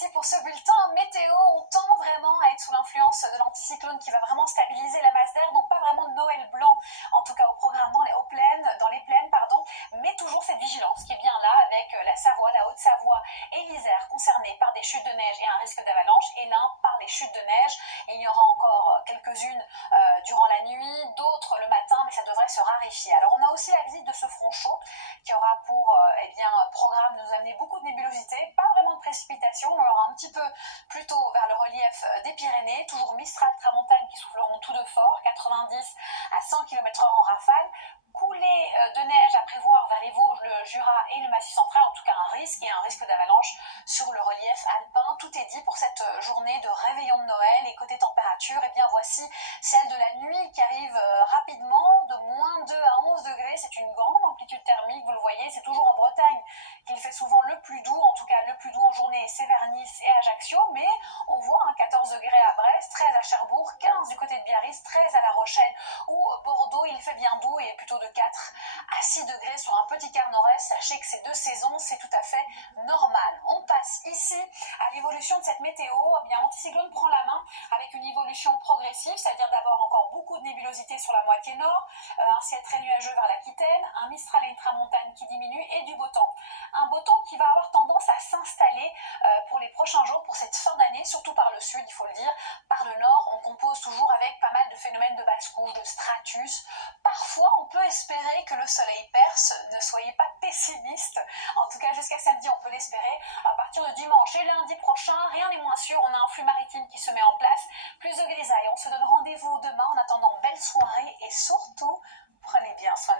ici pour ce bulletin météo. On tend vraiment à être sous l'influence de l'anticyclone qui va vraiment stabiliser la masse d'air. Donc pas vraiment de Noël blanc, en tout cas au programme dans les plaines, mais toujours cette vigilance qui est bien là avec la Savoie, la Haute-Savoie et l'Isère concernés par des chutes de neige et un risque d'avalanche, et l'Ain par les chutes de neige. Il y aura encore quelques-unes durant la nuit, d'autres le matin, mais ça devrait se raréfier. Alors on a aussi la visite de ce front chaud qui aura pour programme de nous amener beaucoup de nébulosité, pas vraiment de précipitations, on aura un petit peu plutôt vers le relief des Pyrénées, toujours Mistral, Tramontane qui souffleront tout de fort, 90 à 100 km/h en rafale. Coulée de neige à prévoir vers les Vosges, le Jura et le Massif central, en tout cas un risque d'avalanche sur le relief alpin. Tout est dit pour cette journée de réveillon de Noël. Et côté température, eh bien voici celle de la nuit qui arrive rapidement, de moins 2 à 11 degrés. C'est une grande amplitude thermique, vous le voyez, c'est toujours en Bretagne qu'il fait souvent le plus doux, en tout cas le plus doux en journée, c'est vers Nice et Ajaccio, mais on voit 14 degrés à Brest, 13 à Cherbourg, 15 du côté de Biarritz, 13 à La Rochelle ou Bordeaux. Il fait bien doux et plutôt de 4 à 6 degrés sur un petit quart nord-est. Sachez que ces deux saisons, c'est tout à fait normal. On passe ici à l'évolution de cette météo. Eh bien, l'anticyclone prend la main avec une évolution progressive, c'est-à-dire d'abord encore beaucoup de nébulosité sur la moitié nord, un ciel très nuageux vers l'Aquitaine, un Mistral et une Tramontane qui diminuent et du beau temps. Un beau temps qui va avoir tendance à s'installer pour les prochains jours, pour cette fin d'année, surtout par le sud, il faut le dire. Par le nord, on compose toujours avec pas mal de phénomènes de basse couche, de stratus. Parfois, on peut espérer que le soleil perce. Ne soyez pas pessimiste. En tout cas, jusqu'à samedi, on peut l'espérer. À partir de dimanche et lundi prochain, rien n'est moins sûr. On a un flux maritime qui se met en place. Plus de grisaille. On se donne rendez-vous demain. En attendant, belle soirée et surtout, prenez bien soin de vous.